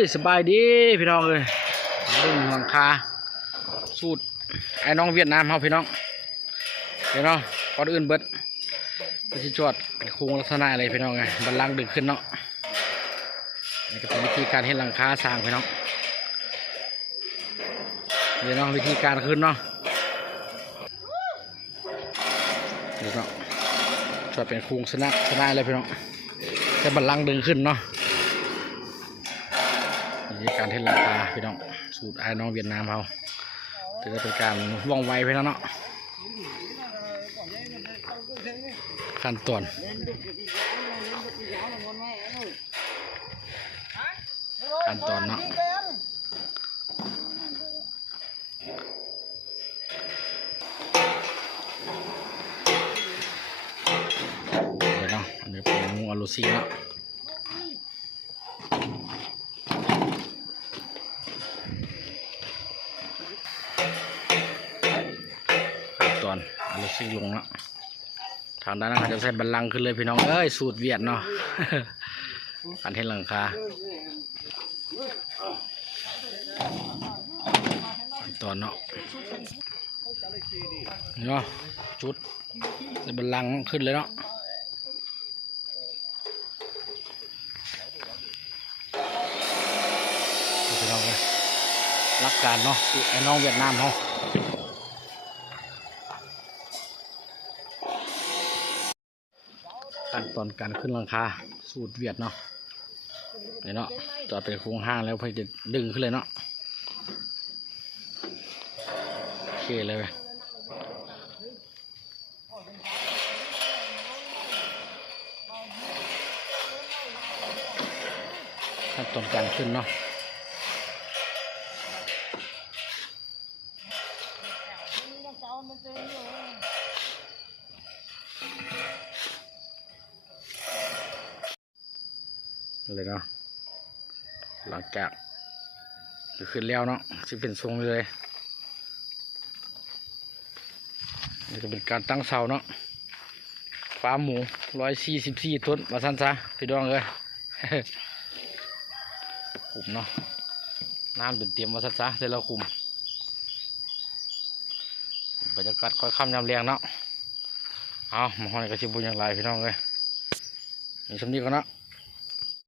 ยสบายดีพี่น้องเลยดึงหลังคาสูตรไอ้น้องเวียดนามเฮาพี่น้องเดี๋ยวเนาะก่อนอื่นเบิดก็จะจอดเป็นโครงลักษณะอะไรพี่น้องไงบันลังดึงขึ้นเนาะนี่ก็เป็นวิธีการเห็นหลังคาสร้างพี่น้องเดี๋ยวเนาะวิธีการขึ้นเนาะเดี๋ยวเนาะจอดเป็นโครงลักษณะอะไรพี่น้องจะบันลังดึงขึ้นเนาะวิธีการเห็นหลังคาพี่น้องสูตรไอ้น้องเวียดนามเขาถือว่าเป็นการว่องไวพี่น้องเนาะขั้นตอนเนาะเดี๋ยวเนาะอันนี้เป็นงูอลูซีเนาะตอนอลูซีลงเนาะทางด้านนั้นเขาจะใส่บัลลังก์ขึ้นเลยพี่น้องเอ้ยสูตรเวียดเนาะ การเทหลังคาตอนเนาะเนาะจุดใส่บัลลังก์ขึ้นเลยเนาะพี่น้องเลยรักการเนาะไอ้น้องเวียดนามเขาขั้นตอนการขึ้นหลังคาสูตรเวียดเนาะเนาะจอดเป็นโครงห้างแล้วเพื่อจะดึงขึ้นเลยเนาะโอเคเลยขั้นตอนการขึ้นเนาะเลยเนาะหลังจากขึ้นแล้วเนาะจะเป็นทรงเลยนี่จะเป็นการตั้งเสาเนาะฟาร์มหมู144 ต้นมาสั้นซะพี่ดองเลย ขุมเนาะน้ำเป็นเตรียมมาสั้นซะเดี๋ยวเราขุมบรรยากาศค่อยค่ำยามแรงเนาะเอามาห้อยกระชิบบุญอย่างไรพี่น้องเลยมีสำนีกันเนาะ